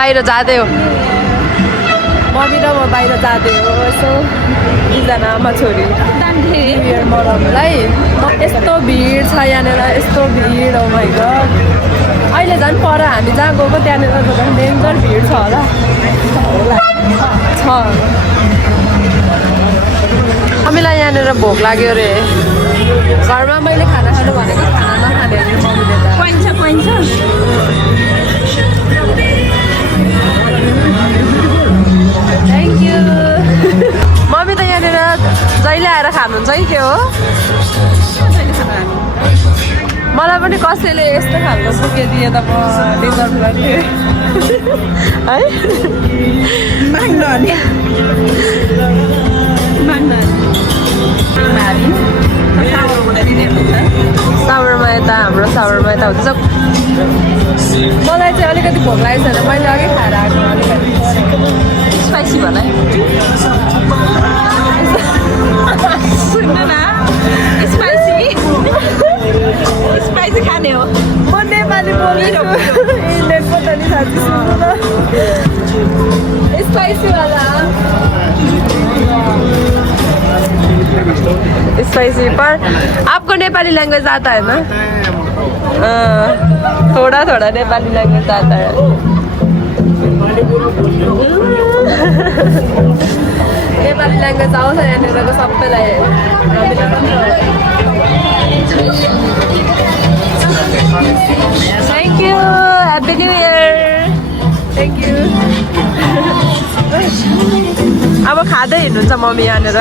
बाहिर जाँदै हो मम्मी र म बाहिर जाँदै हो यसो दुईजना आमा छोरी न्यु इयर मनाउनुलाई यस्तो भिड छ यहाँनिर यस्तो भिड हो माइ गड अहिले झन् पर हामी जहाँ गएको त्यहाँनिर झन् डेन्जर भिड छ होला छ मम्मीलाई यहाँनिर भोक लाग्यो अरे घरमा मैले खाना खानु भनेको खाना नखाने अरे मम्मीले त पाइन्छ थ्याङ्क यू मम्मी त यहाँनिर जहिले आएर खानुहुन्छ है के हो मलाई पनि कसैले यस्तो खालको बुके दिए त म डिजर्भ गर्थेँ है माग्नु अनि सावरमा यता हाम्रो सावरमा यता हुन्छ मलाई चाहिँ अलिकति भोक लागेको छैन मैले अघि खाएर आएको अलिकति स्पाइसी भन सुन्नु न स्पाइसी खाने हो म नेपाली बोलेको इन्डियन पो त नि साथी सुन्नु न स्पाइसीवाला स्पाइसी पर आपको नेपाली लैंग्वेज आता है ना थोड़ा थोड़ा नेपाली लैंग्वेज आता है नेपाली लैंग्वेज आउँछ यहाँनिरको सबैलाई thank you happy new year thank you अब खाँदै हिँड्नुहुन्छ मम्मी यहाँनिर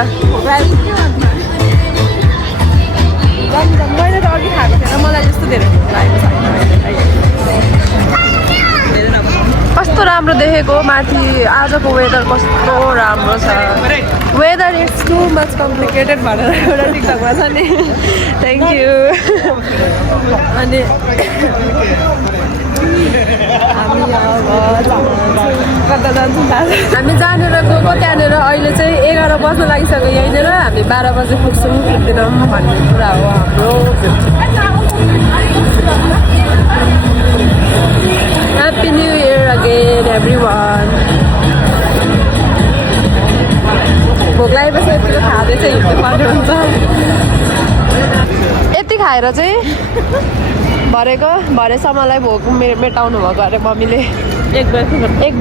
मैले त अघि खाएको थिएन मलाई त्यस्तो धेरै भोक लागेको छैन कस्तो राम्रो देखेको माथि आजको वेदर कस्तो राम्रो छ whether it's too much complicated भनेर एउटा टिकटकमा छ नि थ्याङ्क यू अनि हामी कता जान्छौँ हामी जहाँनिर गएको त्यहाँनिर अहिले चाहिँ 11 बज्न लागिसक्यो यहीँनिर हामी 12 बजे पुग्छौँ पुग्दैनौँ भन्ने कुरा हो हाम्रो happy new year again everyone भोक लागेपछि यतिको खाँदै चाहिँ हिँड्नु पर्ने हुन्छ यति खाएर चाहिँ भरेसम्मलाई भोक मेटाउनु भएको अरे मम्मीले 1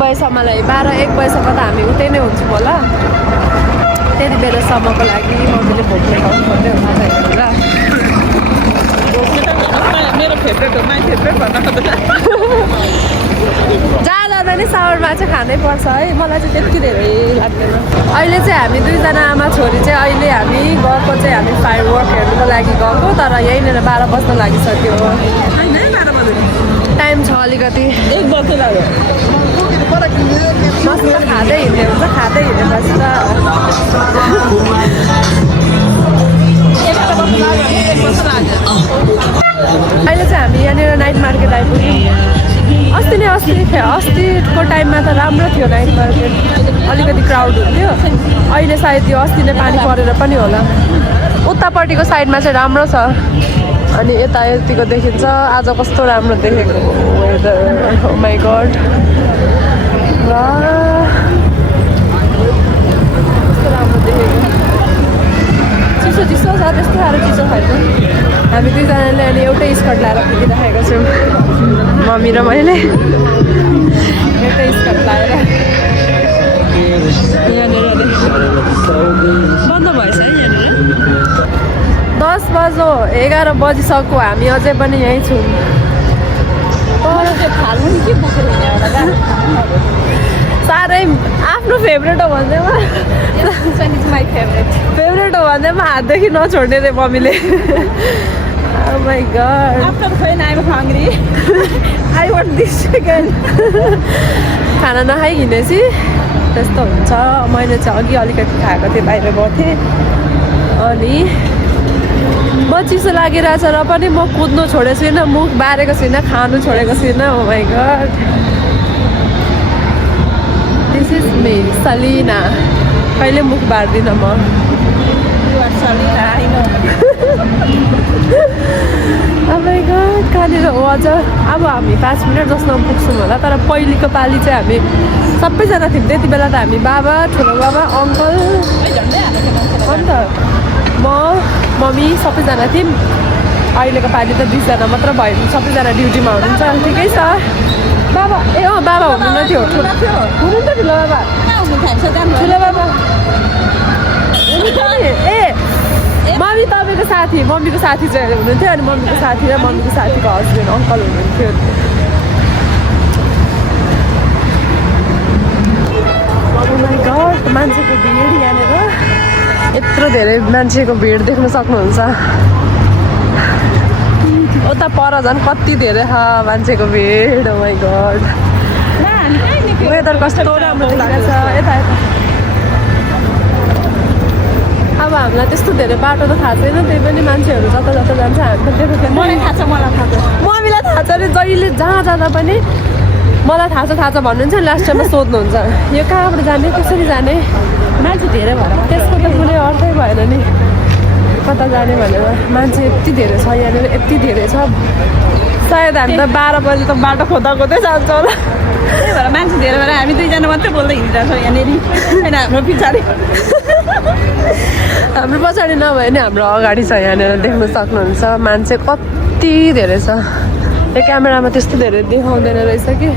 बजीसम्मलाई 12-1 बजीसम्म त हामी उतै नै हुन्छौँ होला त्यति बेलासम्मको लागि मम्मीले भोक मेटाउनु पर्ने हुन्छ र मेरो फेभरेट हो माई फेभरेट भन्न जाँदा पनि सावरमा चाहिँ खानै पर्छ है मलाई चाहिँ त्यति धेरै लाग्दैन अहिले चाहिँ हामी दुईजना आमा छोरी चाहिँ अहिले हामी गएको चाहिँ हामी फायर वर्क हेर्नुको लागि गएको तर यहीँनिर 12 बज्न लागिसक्यो टाइम छ अलिकति 1 बज्न लाग्यो मस्त खाँदै हिँड्ने हुन्छ खाँदै हिँडेपछि त अहिले चाहिँ हामी यहाँनिर नाइट मार्केट आइपुग्यौँ अस्तिको टाइममा त राम्रो थियो नाइट मार्केट अलिकति क्राउड हुन्थ्यो अहिले सायद यो अस्ति नै पानी परेर पनि होला उतापट्टिको साइडमा चाहिँ राम्रो छ अनि यता यतिको देखिन्छ आज कस्तो राम्रो देखेको वेदर ओ माई गड कस्तो राम्रो देखेको चिसो छ त्यस्तो साह्रो चिसो छैन हामी दुईजनाले अनि एउटै स्कर्ट लाएर पुगिराखेको छौँ मम्मी र मैले एउटै स्कर्ट लाएर यहाँनिर बन्द भएछ है यहाँनिर 10 बज्यो 11 बजिसक्यो हामी अझै पनि यहीँ छौँ साह्रै आफ्नो फेभरेट हो भन्दैमा फेभरेट हो भन्दैमा हातदेखि नछोड्ने रे मम्मीले Oh my god. After when I'm hungry, I want this again. खाना नखाइकिनेपछि त्यस्तो हुन्छ मैले चाहिँ अघि अलिकति खाएको थिएँ बाहिर गएको थिएँ अनि म चिसो लागिरहेछ र पनि म कुद्नु छोडेको छुइनँ मुख बारेको छुइनँ खानु छोडेको छुइनँ Oh my god. This is me, Salina. कहिले मुख बार्दिनँ म You are Salina, I know. कहाँनिर हो अझ अब हामी 5 मिनट जसमा पुग्छौँ होला तर पहिलेको पालि चाहिँ हामी सबैजना थियौँ त्यति बेला त हामी बाबा ठुलो बाबा अङ्कल अन्त म मम्मी सबैजना थियौँ अहिलेको पालि त 20 जना मात्र भयो सबैजना ड्युटीमा हुनुहुन्छ ठिकै छ बाबा ए अँ बाबा हुनुहुन्न थियो हुनुहुन्छ ठुलो बाबा ठुलो बाबा ए मम्मी तपाईँको साथी मम्मीको साथी चाहिँ हुनुहुन्थ्यो अनि मम्मीको साथी र मम्मीको साथीको हस्बेन्ड अङ्कल हुनुहुन्थ्यो मान्छेको भिड यहाँनिर यत्रो धेरै मान्छेको भिड देख्न सक्नुहुन्छ उता पर झन् कति धेरै छ मान्छेको भिड ओ माइ गड वेदर कस्तो राम्रो देखिरहेको छ यता अब हामीलाई त्यस्तो धेरै बाटो त थाहा छैन त्यही पनि मान्छेहरू जता जता जान्छ हामी त त्यस्तो मलाई थाहा छ मम्मीलाई थाहा छ अरे जहिले जहाँ जाँदा पनि मलाई थाहा छ भन्नुहुन्छ लास्ट टाइममा सोध्नुहुन्छ यो कहाँबाट जाने कसरी जाने मान्छे धेरै भएर त्यसको त कुनै अर्थै भएन नि कता जाने भनेर मान्छे यति धेरै छ यहाँनिर यति धेरै छ सायद हामी त 12 बजी त बाटो खोज्दा जान्छ होला त्यही भएर मान्छे धेरै भएर हामी 2 जना मात्रै बोल्दै हिँडिरहेको छौँ यहाँनिर होइन हाम्रो पछाडि हाम्रो पछाडि नभए नि हाम्रो अगाडि छ यहाँनिर देख्न सक्नुहुन्छ मान्छे कति धेरै छ यो क्यामेरामा त्यस्तो धेरै देखाउँदैन रहेछ कि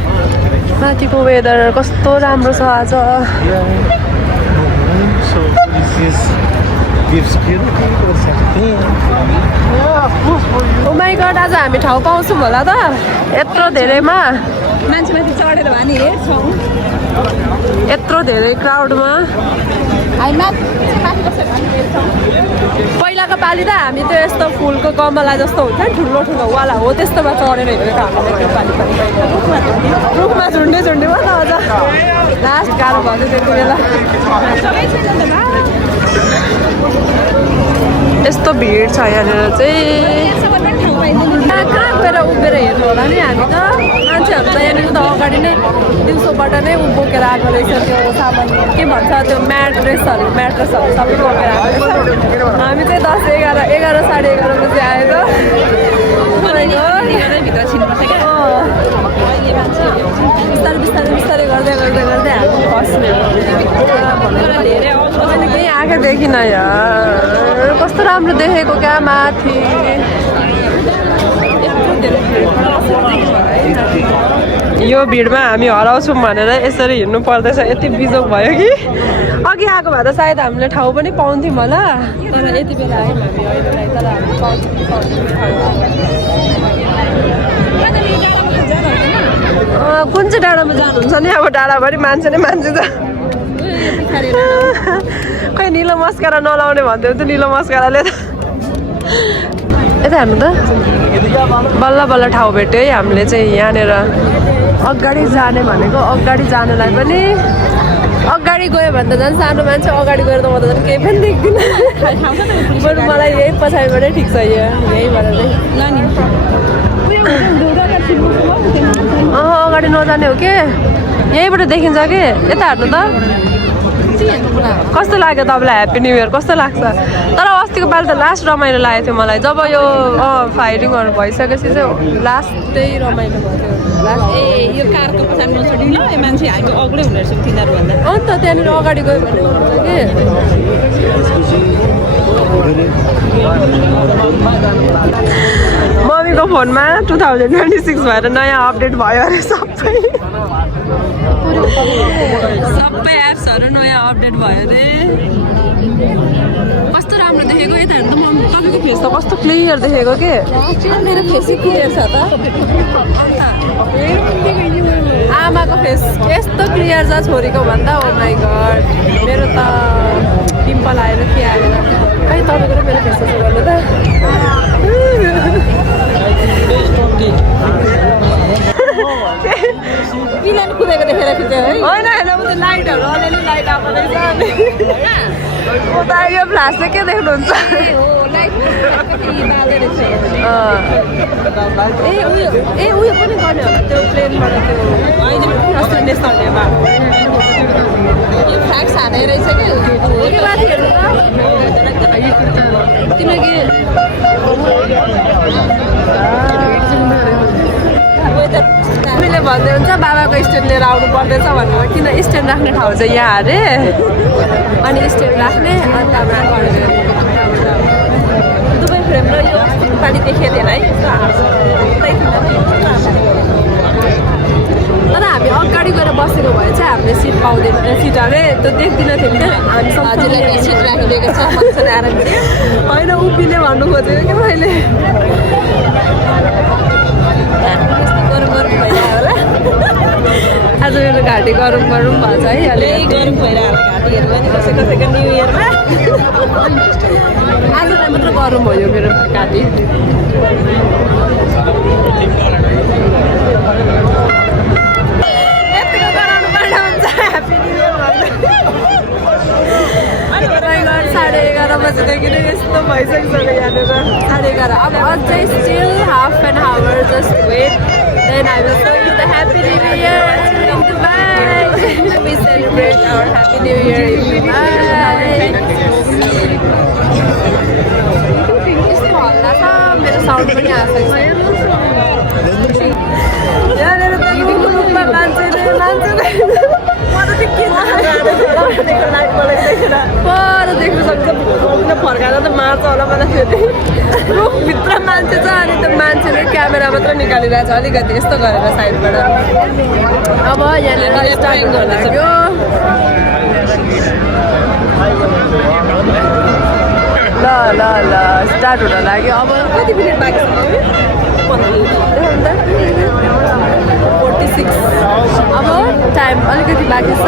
माथिको वेदर कस्तो राम्रो छ आज ओ माइ गड आज हामी ठाउँ पाउँछौँ होला त यत्रो धेरैमा मान्छे माथि चढेर भए नि हेर्छौँ यत्रो धेरै क्राउडमा पहिलाको पालि त हामी त्यो यस्तो फुलको गमला जस्तो हुन्छ नि ठुलो ठुलो वाला हो त्यस्तोमा चढेर हेरेको हामीले पालि रुखमा झुन्डे झुन्डेमा त अझ लास्ट गाह्रो भयो त्यति बेला यस्तो भिड छ यहाँनिर चाहिँ कहाँ गएर उभिएर हेर्नु होला नि हामी त मान्छेहरू त यहाँनिर त अगाडि नै दिउँसोबाट नै बोकेर आएको रहेछ त्यो सामान के भन्छ त्यो म्याट्रेसहरू सबै बोकेर आएको रहेछ हामी चाहिँ 10, 11, 11:30 बजी आएर बिस्तारै गर्दै हामी बस्ने केही आँखा देखिन यार कस्तो राम्रो देखेको क्या माथि यो भिडमा हामी हराउँछौँ भनेर यसरी हिँड्नु पर्दैछ यति बिजोग भयो कि अघि आएको भए त सायद हामीले ठाउँ पनि पाउँथ्यौँ होला तर यति बेला आयौँ हामी अहिलेलाई तर हामी कुन चाहिँ डाँडामा जानुहुन्छ नि अब डाँडाभरि मान्छे नै मान्छे छ खै निलो मस्कारा नलाउने भन्थ्यो त निलो मस्काराले त यता हेर्नु त बल्ल बल्ल ठाउँ भेट्यो है हामीले चाहिँ यहाँनिर अगाडि जाने भनेको अगाडि जानुलाई पनि अगाडि गयो भने त झन् सानो मान्छे अगाडि गएर त म त झन् केही पनि देख्दिनँ बरु मलाई यही पछाडिबाटै ठिक छ यहीबाट चाहिँ अगाडि नजाने हो के यहीँबाट देखिन्छ कि यता हेर्नु त कस्तो लाग्यो तपाईँलाई ह्याप्पी न्यू इयर कस्तो लाग्छ तर अस्तिको पालि त लास्ट रमाइलो लागेको थियो मलाई जब यो फायरिङहरू भइसकेपछि चाहिँ लास्टै रमाइलो भयो लास्ट यो कारको पछाडि नछोडी ल मान्छे हामी अगाडि हुने रहेछ तिनीहरू भन्दा अन्त त्यहाँनिर अगाडि गयो भने मम्मीको फोनमा 2026 भएर नयाँ अपडेट भयो अरे सबै एप्सहरू नयाँ अपडेट भयो अरे कस्तो राम्रो देखेको यता हेर्नु त तपाईँको फेस त कस्तो क्लियर देखेको के मेरो फेसै क्लियर छ त आमाको फेस यस्तो क्लियर छ छोरीको भन्दा ओ माइ गड मेरो त पिम्पल आएर के आएर खै तपाईँको र मेरो फेस गर्नु त किन कुदेको देखेर खिच्यो है होइन होइन उता लाइटहरू अलिअलि लाइट आएको रहेछ अनि उता यो फ्लास चाहिँ के देख्नुहुन्छ ए उयो पनि गर्ने होला त्यो प्लेनबाट त्यो होइन नेसनल डेमा यो फ्ल्याक्स हाने रहेछ कि माथि हेर्नु त किनकि बाबाको स्ट्यान्ड लिएर आउनु पर्दैछ भनेर किन स्ट्यान्ड राख्ने ठाउँ चाहिँ यहाँ अरे अनि स्ट्यान्ड राख्ने अन्त दुबई फ्रेम र यो पानी देखेको थिएन है तर हामी अगाडि गएर बसेको भए चाहिँ हामीले सिट पाउँदैन सिट अरे त्यो देख्दिनँ थियो क्या हामी हजुरलाई सिट राखिदिएको छ मजाले आराम होइन उभिने भन्नु खोजेको क्या मैले गरौँ गरौँ भइरह्यो होला आज मेरो घाँटी गरौँ गरौँ भएछ है अलि गरौँ भइरह्यो घाँटीहरू पनि कसै कसैको न्यु इयरमा आजलाई मात्र गरौँ भयो मेरो घाँटी यतिको गराउनु पर्ने हुन्छ ह्याप्पी न्यु इयर भन्दा 11:30 बजीदेखि नै यस्तो भइसकिसक्यो यहाँनिर 11:30 अब अझै still half an hour just wait then I will show you the happy new year in Dubai we celebrate our happy new year in Dubai यस्तो हल्ला छ मेरो साउन्ड पनि आएको छ यहाँनिर त ग्रुपमा मान्छेले पर देख्नु सक्छ फर्काएर त मार्छ होला मलाई फेरि रुखभित्र मान्छे छ अनि त्यो मान्छेले क्यामेरा मात्र निकालिरहेको छ अलिकति यस्तो गरेर साइडबाट अब यहाँनिर स्टार्ट हुन लाग्यो ल ल ल स्टार्ट हुन लाग्यो अब कति मिनट बाँकी छ 46 अब टाइम अलिकति बाँकी छ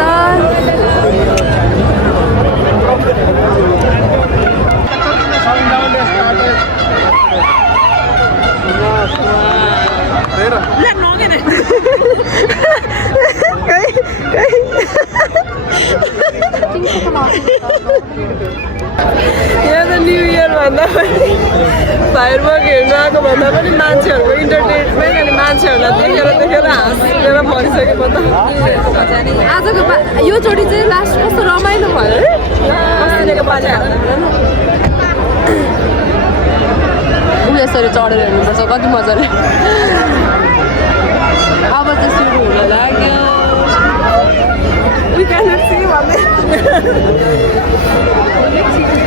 यहाँ त न्यु इयर भन्दा पनि फायरवर्क हेर्नु आएको भन्दा पनि मान्छेहरूको इन्टरटेनमेन्ट अनि मान्छेहरूलाई देखेर हाँसेर भनिसकेँ म त आजको यो चोटि चाहिँ लास्ट कस्तो रमाइलो भयो है अस्तिको पालि यसरी चढेर हेर्नुपर्छ कति मजाले अब चाहिँ सुरु हुन लाग्यो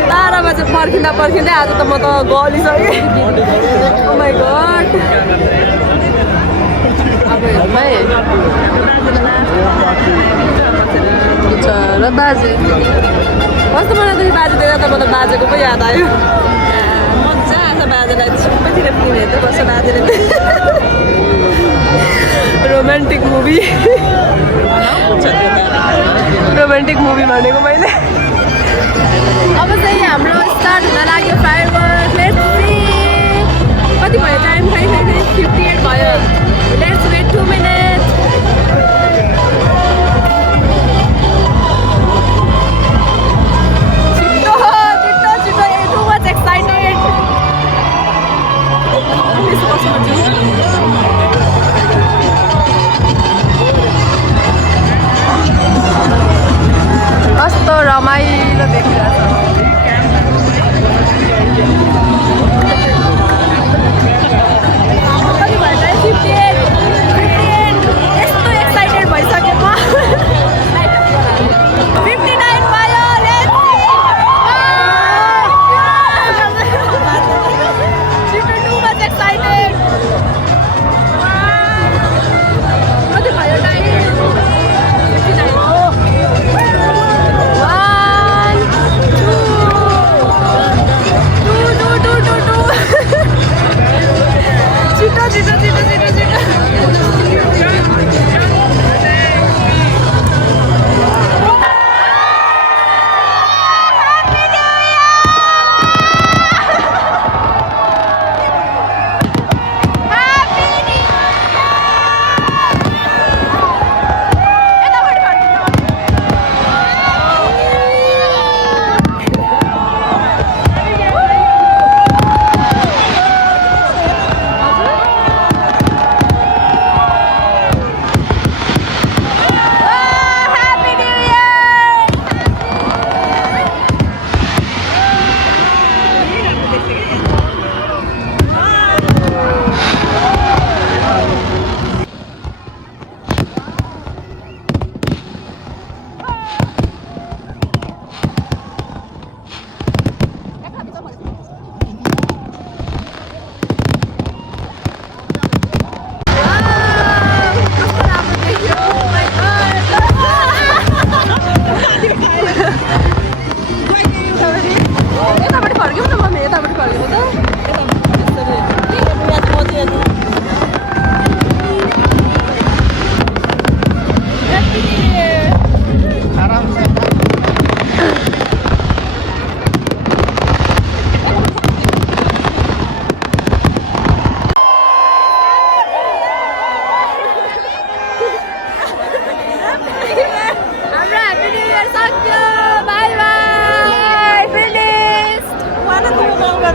तारामा चाहिँ पर्खिँदै आज त म त गलिसकेँ ओ माइ गड अब हेरौँ है र बाजे कस्तो मलाई त बाजे देख्दा त म त बाजेको पो याद आयो मजा आएको बाजेलाई सबैतिर किने हेर्दै बस्छ बाजेले रोमान्टिक मुभी भनेको मैले अब चाहिँ हाम्रो स्टार्ट हुन लाग्यो फायरवर्क लेट्स सी कति भयो टाइम खै 58 भयो लेट्स वेट 2 मिनट छिटो टु मच एक्साइटेड कस्तो रमाइलो देखिरहेको छ कति भयो 58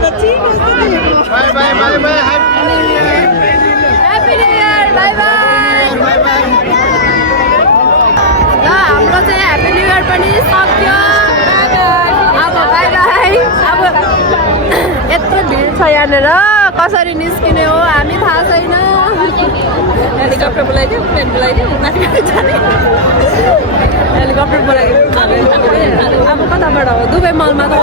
Bye bye bye bye. Happy New Year! Bye bye! ल हाम्रो चाहिँ ह्याप्पी न्यु इयर पनि सक्यो अब बाई बाई अब यत्रो भिड छ यहाँनिर कसरी निस्किने हो हामी थाहा छैन हेलिकप्टर बोलाइदियो प्लेन बोलाइदियो हेलिकप्टर बोलाइदियो अब कताबाट हो दुबई मलमा त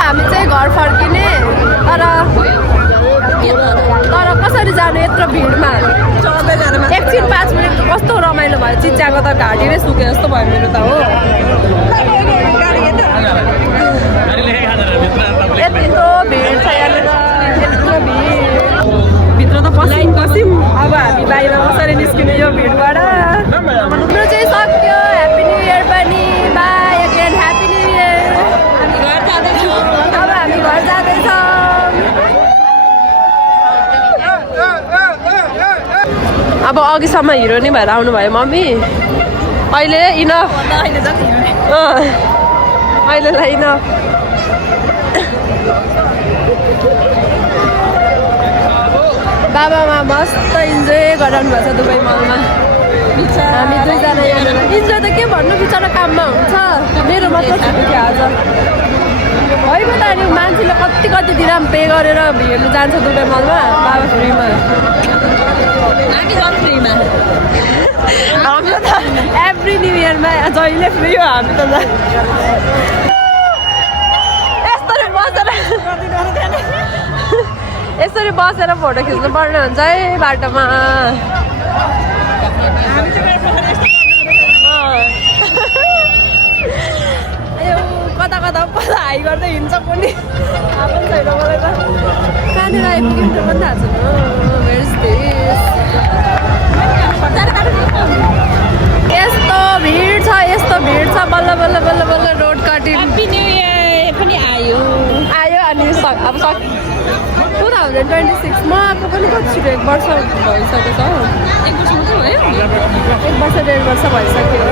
हामी चाहिँ घर फर्किने तर कसरी जाने यत्रो भिडमा एकछिन 5 मिनट कस्तो रमाइलो भयो चिच्याको त घाँटी नै सुके जस्तो भयो मेरो त हो यत्रो भिड छ यहाँनिर यत्रो भिड भित्र त पसिम अब हामी बाहिर कसरी निस्किने यो भिडबाट हाम्रो चाहिँ सक्यो ह्याप्पी न्यु इयर पनि by again happy new year अब हामी घर जाँदैछौँ अब अघिसम्म हिरो नि भएर आउनुभयो मम्मी अहिले इनफ अहिलेलाई इनफ बाबामा मस्त इन्जोय गराउनु भएको छ दुबई मलमा हामी दुईजना इन्जोय त के भन्नु बिचरा काममा हुन्छ मेरो मात्र छुट्टी थियो आज होइन त अनि मान्छेले कति कति दिराम पे गरेर हेर्नु जान्छ दुबई मलमा बाबा फ्रीमा हाम्रो त एभ्री न्यु इयरमा जहिले फ्री हो हामी त यसरी बसेर फोटो खिच्नु पर्ने हुन्छ है बाटोमा कता कता पहिला हाई गर्दै हिँड्छ पनि थाहा पनि छैन मलाई त कहाँनिर आइपुग्यो त्यो पनि थाहा छैन यस्तो भिड छ बल्ल बल्ल बल्ल बल्ल रोड कटिङ पनि आयो अनि अब 2026 म आएको पनि कति छिटो 1 वर्ष भइसक्यो त 1 वर्ष मात्रै भयो 1 वर्ष 1.5 वर्ष भइसक्यो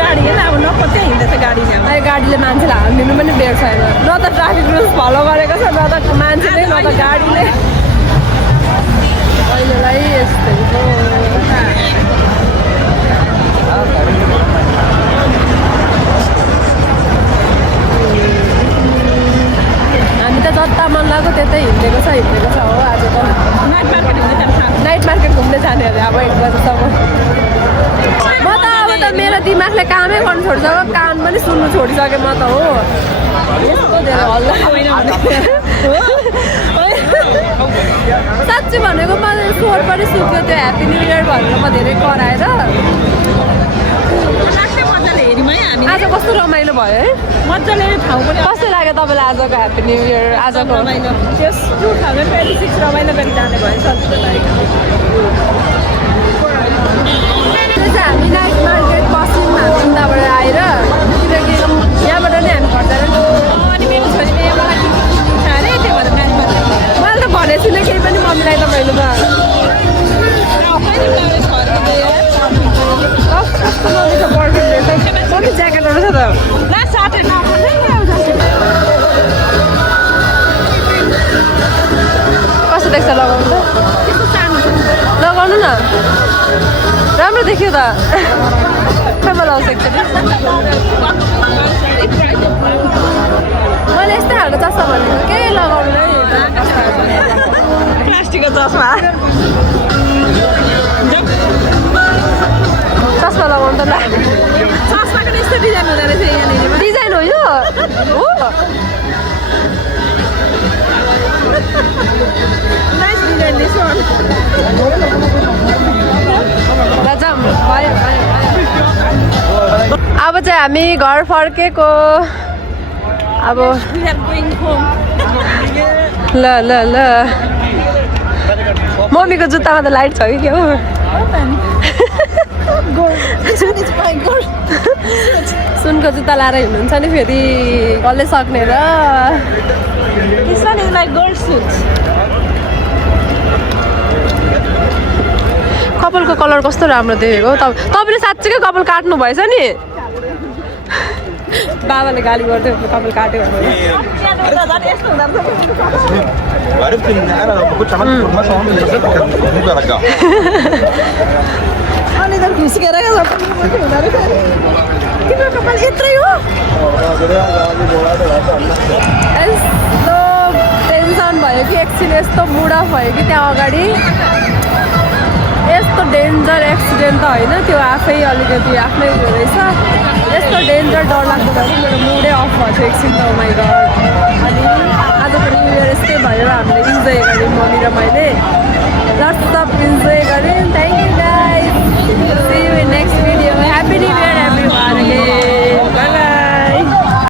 गाडीले अब नपत्या हिँड्दैछ गाडीले अहिले गाडीले मान्छेलाई हानिदिनु पनि बेर छैन न त ट्राफिक रुल्स फलो गरेको छ न त मान्छेले न त गाडीले अहिलेलाई यस्तै हो हामी त जता मन लाग्यो त्यतै हिँडेको छ हो आज त नाइट मार्केट घुम्दै जाने अरे अब 1 बजीसम्म म त अब त मेरो दिमागले कामै गर्नु छोड्छ कान पनि सुन्नु छोडिसकेँ म त हो यस्तो धेरै हल्ला साँच्चै भनेको मलाई स्वर पनि सुक्यो त्यो ह्याप्पी न्यु इयर भनेर म धेरै कराएर आज कस्तो रमाइलो भयो है मजाले ठाउँ पनि कस्तो लाग्यो तपाईँलाई आजको ह्याप्पी न्यु इयर आजको रमाइलो त्यस 2026 रमाइलो गरी जाने भयो सजिलो लाग्यो हामी नाइट मार्केट पश्चिम हाम्रोबाट आएर किनकि यहाँबाट नै हामी घर जाने अनि मेरो छोरीले मलाई खाने त्यो भएर नाइट मार्केट मैले त भनेको छुइनँ केही पनि मम्मीलाई त मैले त ज्याकेटहरू छ त कस्तो देख्छ लगाउनु त लगाउनु न राम्रो देखियो त कहाँ लगाउँछ एकचोटि मैले यस्तै खालको चस्मा भनेको केही लगाउनु नै प्लास्टिकको चस्मा चस्मा लगाउनु त ल चस्माको यस्तो डिजाइन हुँदो रहेछ यहाँनिर डिजाइन हो यो हो नाइस डिजाइन दिस वान अब चाहिँ हामी घर फर्केको अब ल ल ल मम्मीको जुत्तामा त लाइट छ कि के हो सुनको जुत्ता लाएर हिँड्नुहुन्छ नि फेरि कसले सक्ने र This one is my gold suit. कपालको कलर कस्तो राम्रो देखेको तपाईँले साँच्चीकै कपाल काट्नु भएछ नि बाबाले गाली गर्दै कपाल काट्यो وعرفت ان انا لو ما كنتش عملت فورمات عمري ما كنت ممكن ارجعها अनि त घुस्केर तिम्रो कपाल यत्रै हो यस्तो टेन्सन भयो कि एकछिन यस्तो मुड अफ भयो कि त्यहाँ अगाडि यस्तो डेन्जर एक्सिडेन्ट त होइन त्यो आफै अलिकति आफ्नै हुँदो रहेछ यस्तो डेन्जर डरलाग्दो भयो कि मेरो मुडै अफ भएको थियो एकछिन त माइ गड अनि आज पनि न्यु इयर यस्तै भयो हामीले इन्जोय गऱ्यौँ मम्मी र मैले लट्स अफ इन्जोय